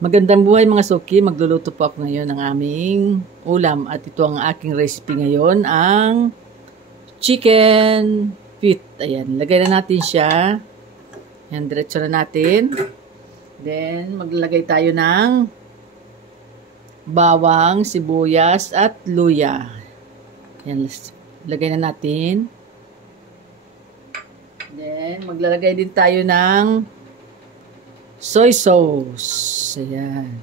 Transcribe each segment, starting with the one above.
Magandang buhay mga suki, magluluto po ako ngayon ng aming ulam at ito ang aking recipe ngayon, ang chicken feet. Ayan, lagay na natin siya. Ayan, diretso na natin. Then, maglalagay tayo ng bawang, sibuyas at luya. Ayan, lagay na natin. Then, maglalagay din tayo ng soy sauce. Ayan.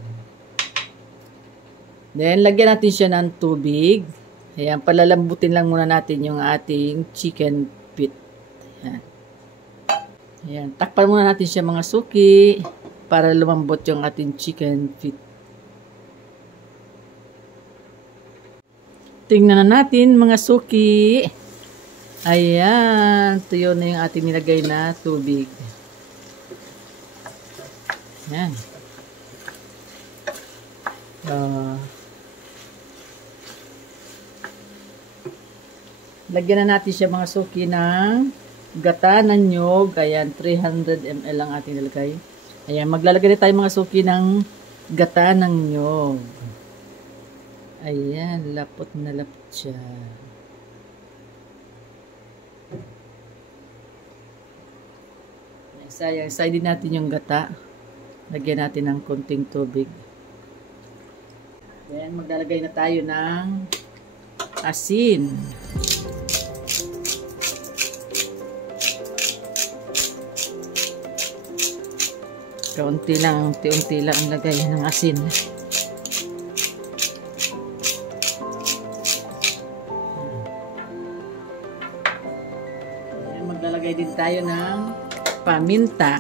Then, lagyan natin siya ng tubig. Ayan, palalambutin lang muna natin yung ating chicken feet. Ayan. Ayan, takpan muna natin siya mga suki para lumambot yung ating chicken feet. Tingnan na natin mga suki. Ayan, tuyo na yung ating nilagay na tubig. Yan. Lagyan na natin siya mga suki ng gata ng nyog. Ayan, 300 ml ang ating nilagay. Ayan, maglalagay na tayo mga suki ng gata ng nyog. Ayan, lapot na lapot siya. Sayang din natin yung gata. Lagyan natin ng konting tubig. Then, maglalagay na tayo ng asin. Kaunti lang, unti-unti lang ang lagay ng asin. Then, maglalagay din tayo ng paminta.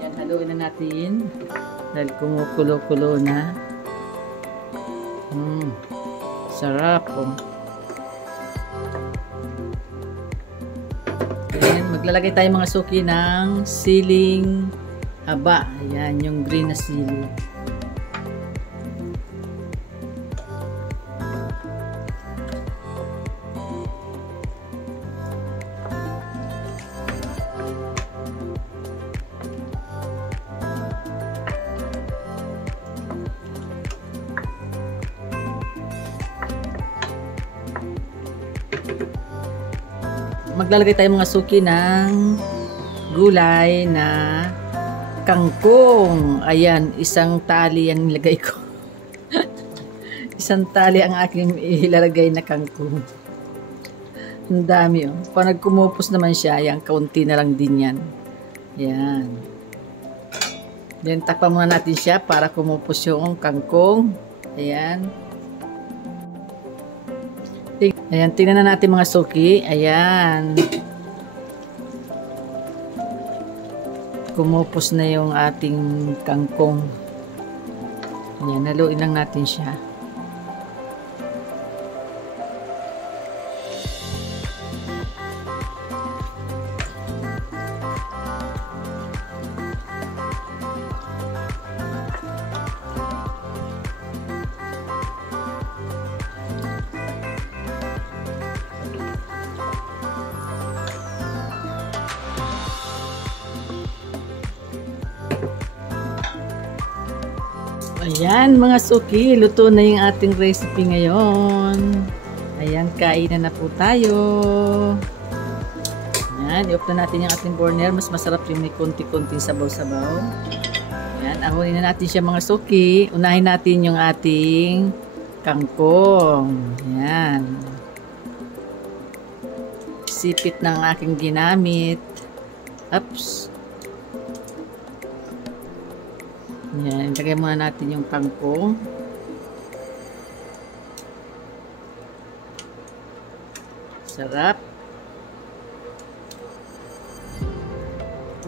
Yan, haluin na natin dahil kumukulo-kulo na. Sarap oh. Then, maglalagay tayo mga suki ng siling haba. Ayan, yung green na sili. Maglalagay tayo mga suki ng gulay na kangkong. Ayan, isang tali ang nilagay ko. Isang tali ang aking ilalagay na kangkong. Ang dami oh. Pag nagkumupos naman siya, ayan, kaunti na lang din yan. Ayan. Then, takpan muna natin siya para kumupos yung kangkong. Ayan. Ayan, tingnan na natin mga suki. Ayan. Kumupos na yung ating kangkong. Ayan, haluin lang natin siya. Ayan mga suki, luto na yung ating recipe ngayon. Ayan, kainan na po tayo. Ayan, i-off na natin yung ating burner. Mas masarap yung may konti-konting sabaw-sabaw. Ayan, ahonin na natin siya mga suki. Unahin natin yung ating kangkong. Ayan. Sipit ng aking ginamit. Oops. Yan, ilagay muna natin yung kangkong. Sarap.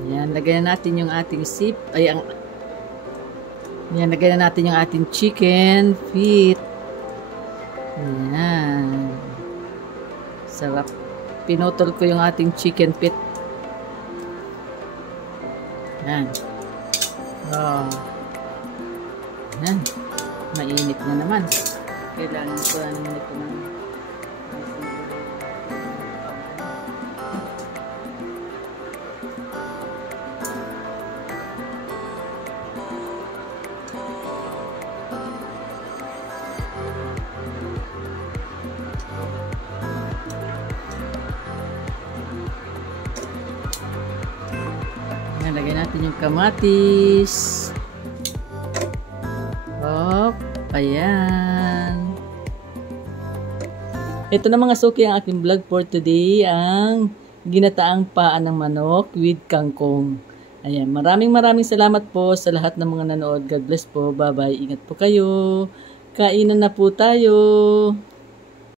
Yan, lagay na natin yung ating yan, lagay na natin yung ating chicken feet. Yan. Sarap. Pinutol ko yung ating chicken feet. Yan. Oh. Yan. Mainit na naman. Kailangan ko lang ito na. Ayan, lagyan natin yung kamatis. Hop, ayan. Ito na mga suki ang aking vlog for today, ang ginataang paa ng manok with kangkong. Ayan, maraming salamat po sa lahat ng mga nanood. God bless po. Bye-bye. Ingat po kayo. Kainan na po tayo.